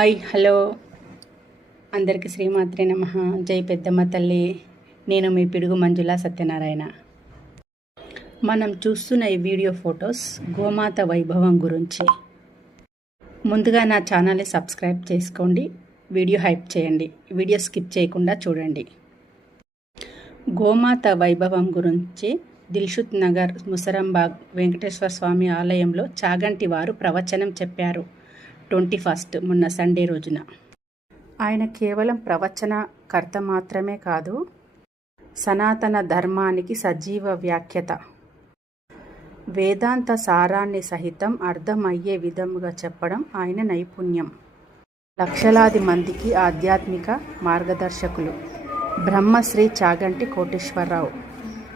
Hi hello అందరికీ శ్రీమాత్రే నమః. జై పెద్దమ్మ తల్లి. నేను మీ పిడుగు మంజుల సత్యనారాయణ. మనం చూస్తున్న ఈ వీడియో ఫొటోస్ గోమాత వైభవం గురించి. ముందుగా నా ఛానల్ని సబ్స్క్రైబ్ చేసుకోండి, వీడియో హైప్ చేయండి, వీడియో స్కిప్ చేయకుండా చూడండి. గోమాత వైభవం గురించి దిల్షుక్ నగర్ ముసరంబాగ్ వెంకటేశ్వర స్వామి ఆలయంలో చాగంటి వారు ప్రవచనం చెప్పారు. 21 మొన్న సండే రోజున. ఆయన కేవలం ప్రవచనకర్త మాత్రమే కాదు, సనాతన ధర్మానికి సజీవ వ్యాఖ్యత. వేదాంత సారాన్ని సహితం అర్థమయ్యే విధముగా చెప్పడం ఆయన నైపుణ్యం. లక్షలాది మందికి ఆధ్యాత్మిక మార్గదర్శకులు. బ్రహ్మశ్రీ చాగంటి కోటేశ్వరరావు.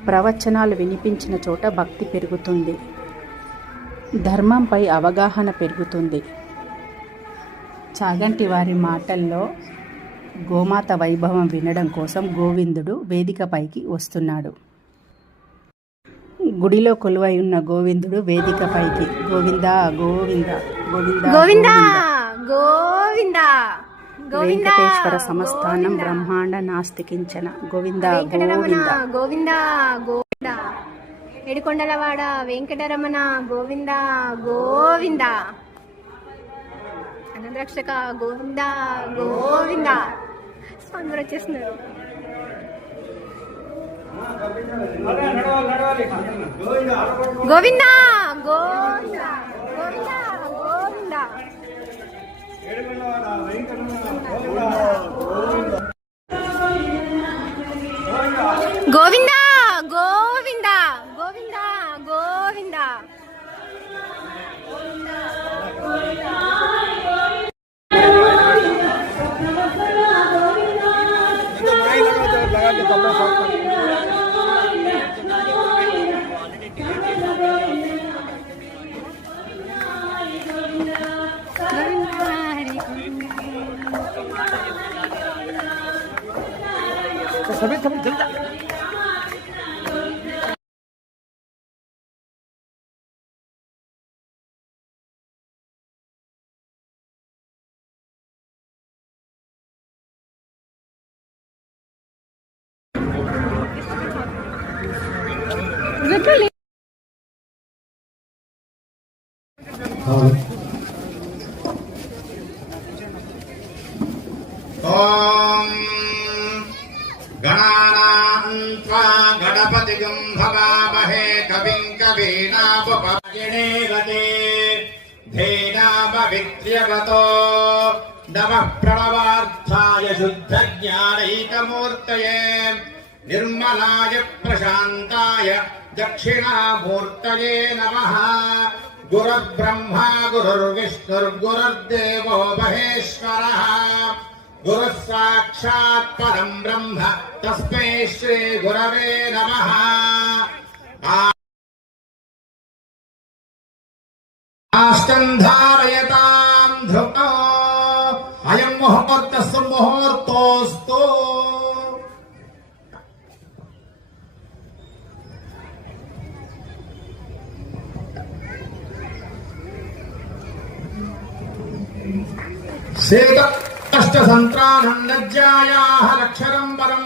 ప్రవచనాలు వినిపించిన చోట భక్తి పెరుగుతుంది, ధర్మంపై అవగాహన పెరుగుతుంది. చాగంటి వారి మాటల్లో గోమాత వైభవం వినడం కోసం గోవిందుడు వేదికపైకి వస్తున్నాడు. గుడిలో కొలువై ఉన్న గోవిందుడు వేదికపైకి గోవింద గోవింద గోవింద గోవింద వెంకటేశ్వర సంస్థానం బ్రహ్మాండ నాస్తికించన గోవింద గోవింద గోవింద గోవింద ఏడుకొండలవాడ వెంకటరమణ గోవింద గోవింద అనంతరక్షక గోవింద గోవింద. అందరూ వచ్చేస్తున్నారు. గోవింద గోవింద గోవింద గోవింద గోవింద గోవింద గోవింద గోవింద. सभी जल्दी गणपतिगं भवामहे कविं कवीनामुपमश्रवस्तमं धेनामविद्यगतो नमः प्रणवार्थाय शुद्धज्ञानैकमूर्तये निर्मलाय प्रशान्ताय दक्षिणामूर्तये नमः. गुरुर्ब्रह्मा गुरुर्विष्णुर्गुरुर्देवो महेश्वरः. गुरुः साक्षात् परं ब्रह्म तस्मै श्री गुरवे नमः. आस्कन्धारयतां ध्रुवो अयं मुहूर्तः मुहूर्तोऽस्तु. अष्टसन्त्राणं लज्जायाः लक्षरं परं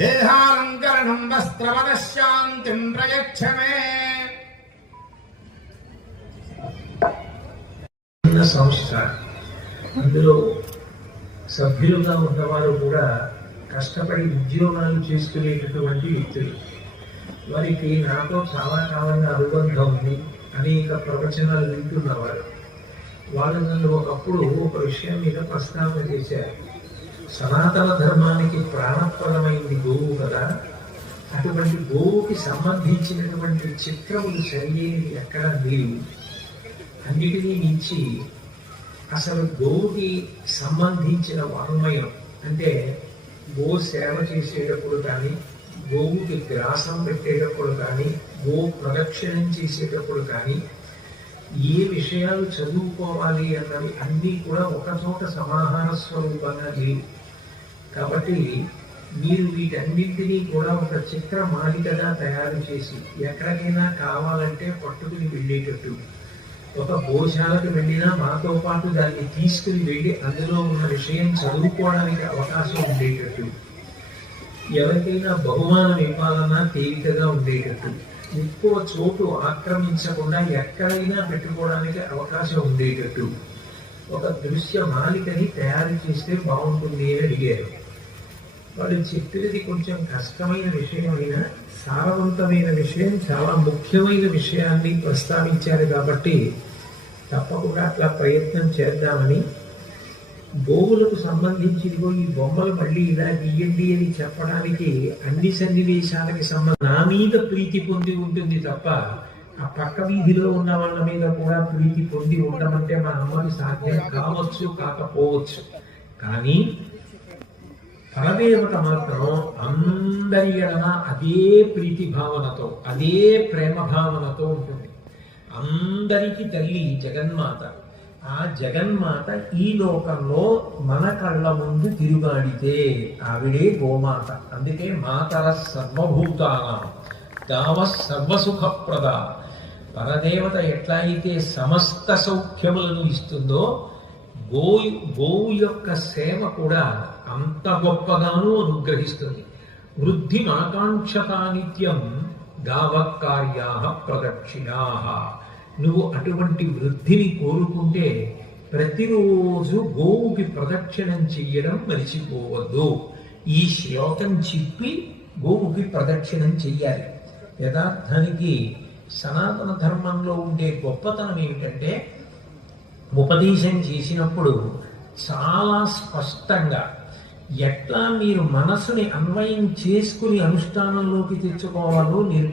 देहालङ्करणं वस्त्रवदशान्तिं प्रयच्छ मे. సంస్థ అందులో సభ్యులుగా ఉన్నవారు కూడా కష్టపడి ఉద్యోగాలు చేసుకునేటటువంటి వ్యక్తులు. వారికి నాతో చాలా కాలంగా అనుబంధం ఉంది, అనేక ప్రవచనాలు వింటున్నవారు. వాళ్ళు నన్ను ఒకప్పుడు ఒక విషయం మీద ప్రస్తావన చేశారు. సనాతన ధర్మానికి ప్రాణప్రదమైంది గోవు కదా, అటువంటి గోవుకి సంబంధించినటువంటి చిత్రములు సరియైనవి ఎక్కడా లేవు. అన్నిటినీ మించి అసలు గోవుకి సంబంధించిన వాంగ్మయం అంటే గో సేవ చేసేటప్పుడు కానీ, గోవుకి గ్రాసం పెట్టేటప్పుడు కానీ, గో ప్రదక్షిణం చేసేటప్పుడు కానీ ఏ విషయాలు చదువుకోవాలి అన్నవి అన్నీ కూడా ఒకచోట సమాహార స్వరూపంగా లేవు. కాబట్టి మీరు వీటన్నింటినీ కూడా ఒక చిత్ర మాలికగా తయారు చేసి ఎక్కడికైనా కావాలంటే పట్టుకుని వెళ్ళేటట్టు ఒక గోశాలకు వెళ్ళినా మాతో పాటు దాన్ని తీసుకుని వెళ్ళి అందులో ఉన్న విషయం చదువుకోవడానికి అవకాశం ఉండేటట్టు, ఎవరికైనా బహుమానం ఇవ్వాలన్నా తేలికగా ఉండేటట్టు, ఎక్కువ చోటు ఆక్రమించకుండా ఎక్కడైనా పెట్టుకోవడానికి అవకాశం ఉండేటట్టు ఒక దృశ్య మాలికని తయారు చేస్తే బాగుంటుంది అని అడిగారు. వాళ్ళు చెప్పేది కొంచెం కష్టమైన విషయమైనా సారవంతమైన విషయం, చాలా ముఖ్యమైన విషయాన్ని ప్రస్తావించారు కాబట్టి తప్పకుండా అట్లా ప్రయత్నం చేద్దామని, గోవులకు సంబంధించిదిగో ఈ బొమ్మలు మళ్ళీ ఇలా గీయండి అని చెప్పడానికి అన్ని సన్నివేశాలకి నా మీద ప్రీతి పొంది ఉంటుంది తప్ప ఆ పక్క వీధిలో ఉన్న వాళ్ళ మీద కూడా ప్రీతి పొంది ఉండమంటే మా అమ్మకి సాధ్యం కావచ్చు కాకపోవచ్చు. కానీ పరదేవత మాత్రం అందరి ఎడమ అదే ప్రీతి భావనతో, అదే ప్రేమ భావనతో ఉంటుంది. అందరికీ తల్లి జగన్మాత. ఆ జగన్మాత ఈ లోకంలో మన కళ్ళ ముందు తిరుగాడితే ఆవిడే గోమాత. అందుకే మాతర సర్వభూతానాం దావ సర్వసుఖప్రద. పరదేవత ఎట్లా అయితే సమస్త సౌఖ్యములను ఇస్తుందో గోవు యొక్క సేవ కూడా అంత గొప్పగాను అనుగ్రహిస్తుంది. వృద్ధి ఆకాంక్షతా నిత్యం గావకార్యా ప్రదక్షిణా. నువ్వు అటువంటి వృద్ధిని కోరుకుంటే ప్రతిరోజు గోవుకి ప్రదక్షిణం చెయ్యడం మరిచిపోవద్దు. ఈ శ్లోకం చెప్పి గోవుకి ప్రదక్షిణం చెయ్యాలి. యథార్థానికి సనాతన ధర్మంలో ఉండే గొప్పతనం ఏమిటంటే, ఉపదేశం చేసినప్పుడు చాలా స్పష్టంగా ఎట్లా మీరు మనసుని అన్వయం చేసుకుని అనుష్ఠానంలోకి తెచ్చుకోవాలో నేర్పు